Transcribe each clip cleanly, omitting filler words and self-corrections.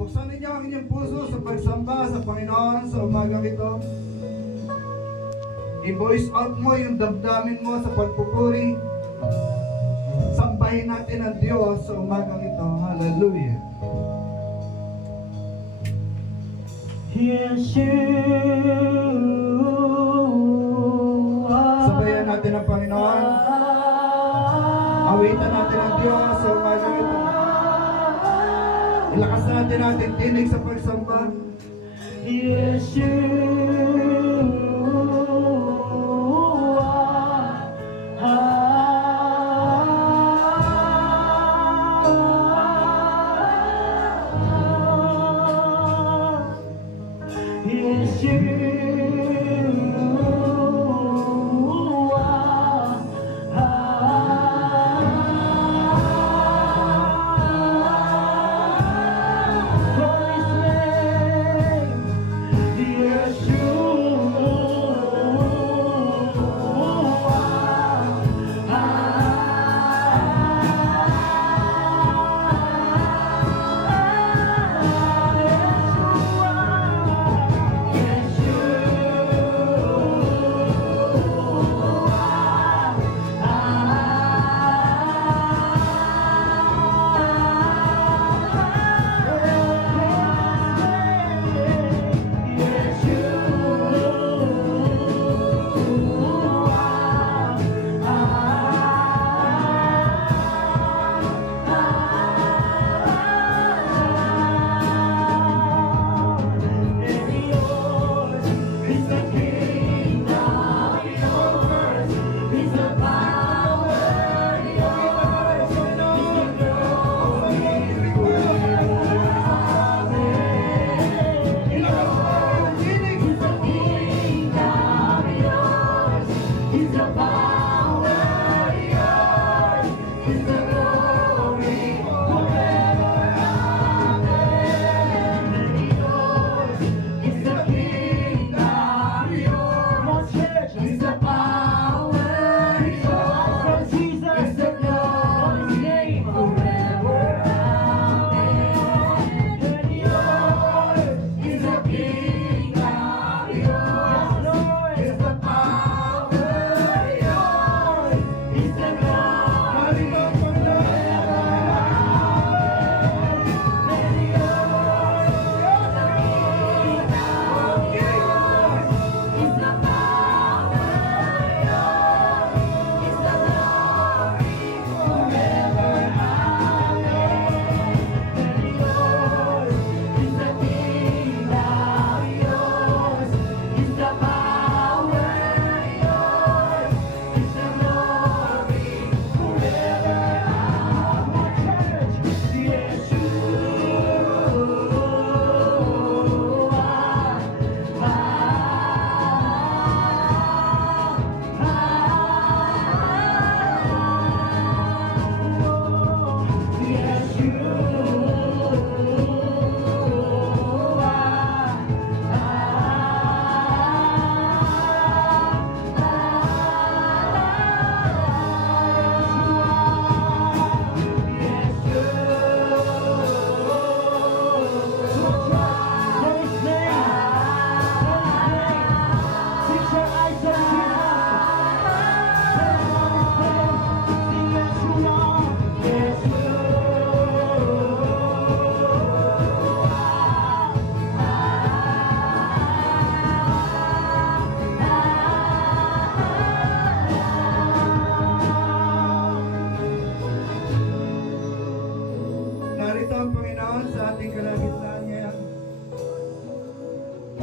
Buksan ninyo ang inyong puso sa pagsamba sa Panginoon sa umagang ito. I-voice out mo yung damdamin mo sa pagpupuri. Sambahin natin ang Diyos sa umagang ito. Hallelujah. Sabayan natin ang Panginoon. Awitan natin ang Diyos sa umagang ito. Ilakas natin ating tinig sa pagsamba.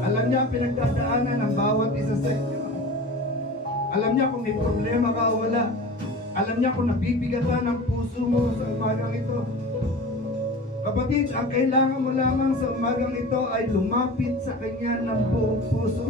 Alam niya ang pinagdadaanan ng bawat isa sa inyo. Alam niya kung may problema ka o wala. Alam niya kung nabibigatan ang puso mo sa umagang ito. Kapatid, ang kailangan mo lamang sa umagang ito ay lumapit sa Kanya ng buong puso.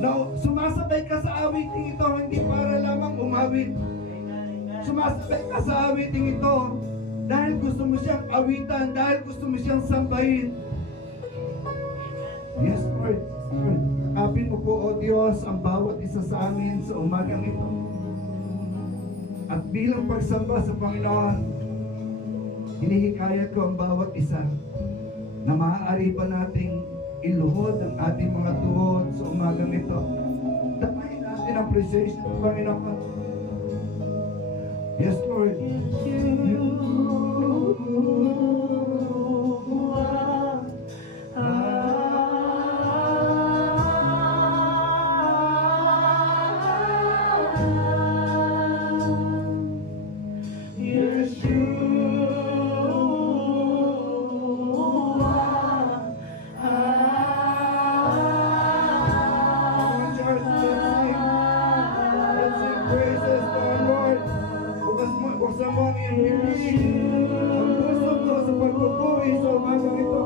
Now, sumasabay ka sa awiting ito, hindi para lamang umawit. Sumasabay ka sa awiting ito dahil gusto mo siyang awitan, dahil gusto mo siyang sambahin. Yes, Lord. Kapin mo po, O Diyos, ang bawat isa sa amin sa umagang ito. At bilang pagsamba sa Panginoon, hinihikayat ko ang bawat isa na maaari pa nating iluhod ang ating mga tuhod sa umagang ito. Damayin natin ang presensya ng Panginoon. Yes, Lord. Let's sing praises to our Lord. Buksan mo ang iyong bibig. Ang puso ko sa pagpupuri sa umagang ito.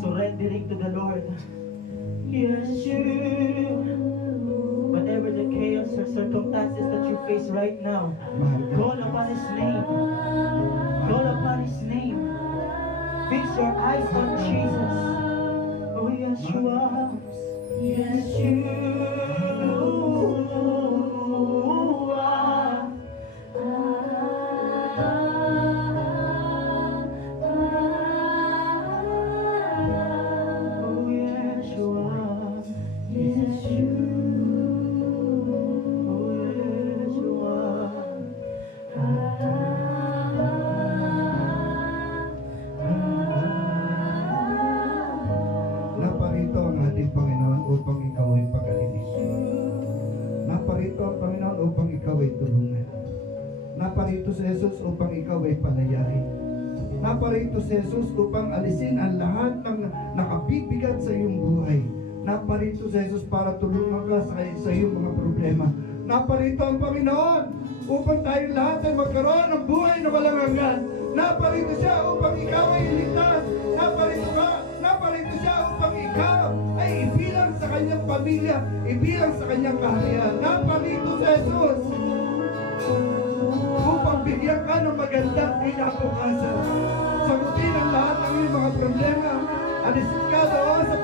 surrendering to the Lord. Yes, you. Whatever the chaos or circumstances that you face right now, call upon His name. Call upon His name. Fix your eyes on Jesus. Oh, yes, you are. Yes, you are. Oh, yes, you are. Yes, you. Oh, yes, you are. Naparito ang ating Panginoon upang ikaw ay pagalingin. naparito si Jesus upang ikaw ay palayain. Naparito si Jesus upang alisin ang lahat ng nakabibigat sa iyong buhay. Naparito si Jesus para tulungan ka sa iyong mga problema. Naparito ang Panginoon upang tayo lahat ay magkaroon ng buhay na walang hanggan. Naparito siya upang ikaw ay iligtas. Naparito siya upang ikaw ay ibilang sa kanyang pamilya, ibilang sa kanyang kaharian. Naparito si Jesus upang bigyan ka ng magandang kinabukasan. Sagutin ang lahat ng iyong mga problema. Alisin ka doon sa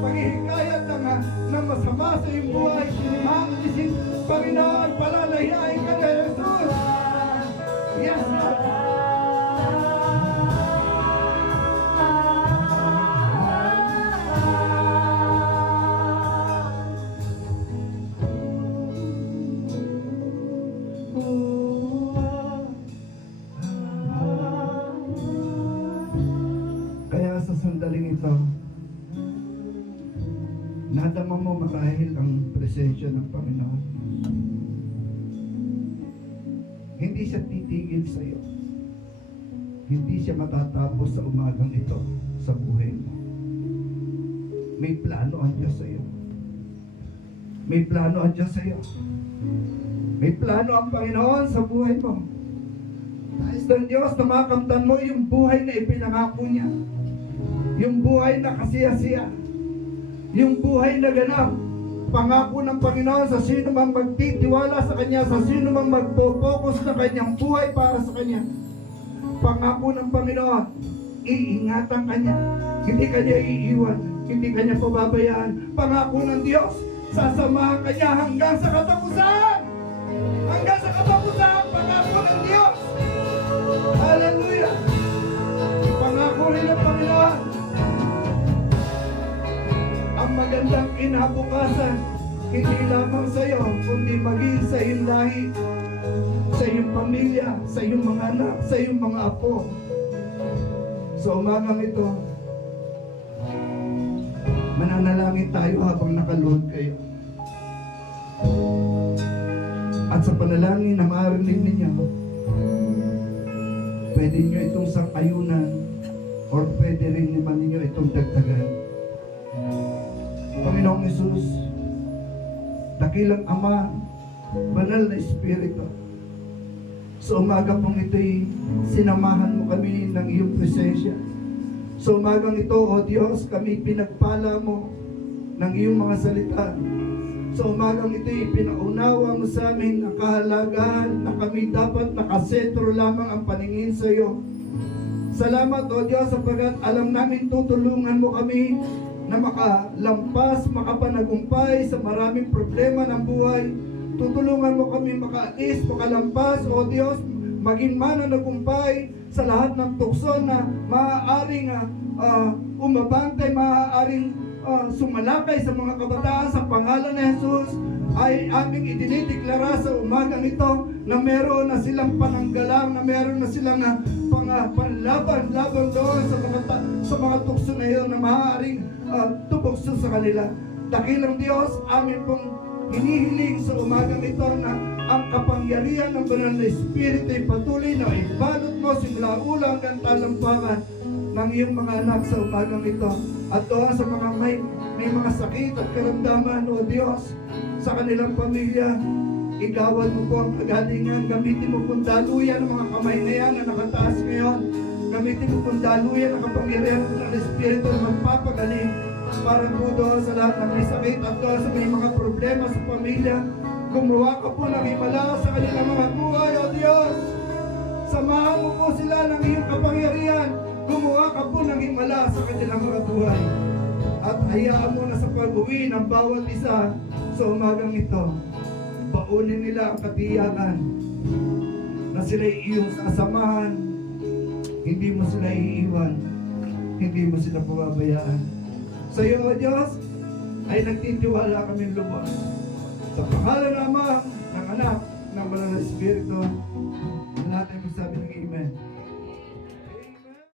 paghihikayat ng masama sa iyong buhay. Alisin, Panginoon, palalayain ka na Jesus. Yes, Lord. Kaya sa sandaling ito, nadama mo marahil ang presensya ng Panginoon. Hindi siya titigil sa iyo. Hindi siya matatapos sa umagang ito sa buhay mo. May plano ang Diyos sa iyo. May plano ang Diyos sa iyo. May plano ang Panginoon sa buhay mo. Nais ng Diyos na makamtan mo yung buhay na ipinangako niya. Yung buhay na kasiya-siya. Yung buhay na ganap. Pangako ng Panginoon sa sino mang magtitiwala sa Kanya, sa sino mang magpo-focus na kanyang buhay para sa Kanya. Pangako ng Panginoon, iingatan Kanya. Hindi Kanya iiwan. Hindi Kanya pababayaan. Pangako ng Diyos, sasamahan Kanya hanggang sa katapusan. Hanggang sa katapusan, pangako ng Diyos. Hallelujah. Pangako rin ng Panginoon. Ang magandang kinabukasan, hindi lamang sa iyo, kundi maging sa iyong lahi, sa iyong pamilya, sa iyong mga anak, sa iyong mga apo. Sa umagang ito, mananalangin tayo habang nakaluhod kayo. At sa panalangin na marinig ninyo, pwede nyo itong sangayunan or pwede rin naman ninyo itong dagdagan. Panginoong Hesus, dakilang Ama, banal na Espiritu, sa umaga pong ito'y sinamahan mo kami ng iyong presensya. Sa umagang ito, O Diyos, kami pinagpala mo ng iyong mga salita. Sa umagang ito'y pinaunawa mo sa amin ang kahalagahan na kami dapat nakasentro lamang ang paningin sa iyo. Salamat, O Diyos, sapagkat alam namin tutulungan mo kami na makalampas, makapanagumpay sa maraming problema ng buhay. Tutulungan mo kami makaalis, makalampas, O Diyos, maging mananagumpay sa lahat ng tukso na maaaring umabantay, maaaring sumalakay sa mga kabataan. Sa pangalan ni Jesus ay aming idinideklara sa umagang ito na meron na silang pananggalang, na meron na silang panlaban doon sa mga tukso na iyon na maaaring tubokso sa kanila. Dakilang Diyos, amin pong hinihiling sa umagang ito na ang kapangyarihan ng banal na Espiritu ay patuloy na ibalot mo simula ulo hanggang talampakan ng iyong mga anak sa umagang ito. At doon sa mga may mga sakit at karamdaman, O Diyos, sa kanilang pamilya, igawad mo po ang kagalingan. Gamitin mo pong daluyan ang mga kamay na yan na nakataas ngayon. Gamitin mo pong daluyan ang kapangyarihan ng Espiritu na magpapagaling para po doon sa lahat ng may sakit at doon sa may mga problema sa pamilya. Gumawa ka po ng himala sa kanilang mga buhay, O Diyos. Samahan mo po sila ng iyong kapangyarihan. Gumawa ka po ng himala sa kanilang mga buhay. At hayaan mo na sa pag-uwi ng bawat isa sa umagang ito, baunin nila ang katiyakan na sila'y iyong sasamahan. Hindi mo sila iiwan. Hindi mo sila pababayaan. Sa iyo, O Diyos, ay nagtitiwala kami lubos. Sa pangalan ng Ama, ng Anak, ng Banal na Espiritu, lahat ay magsabi ng Amen.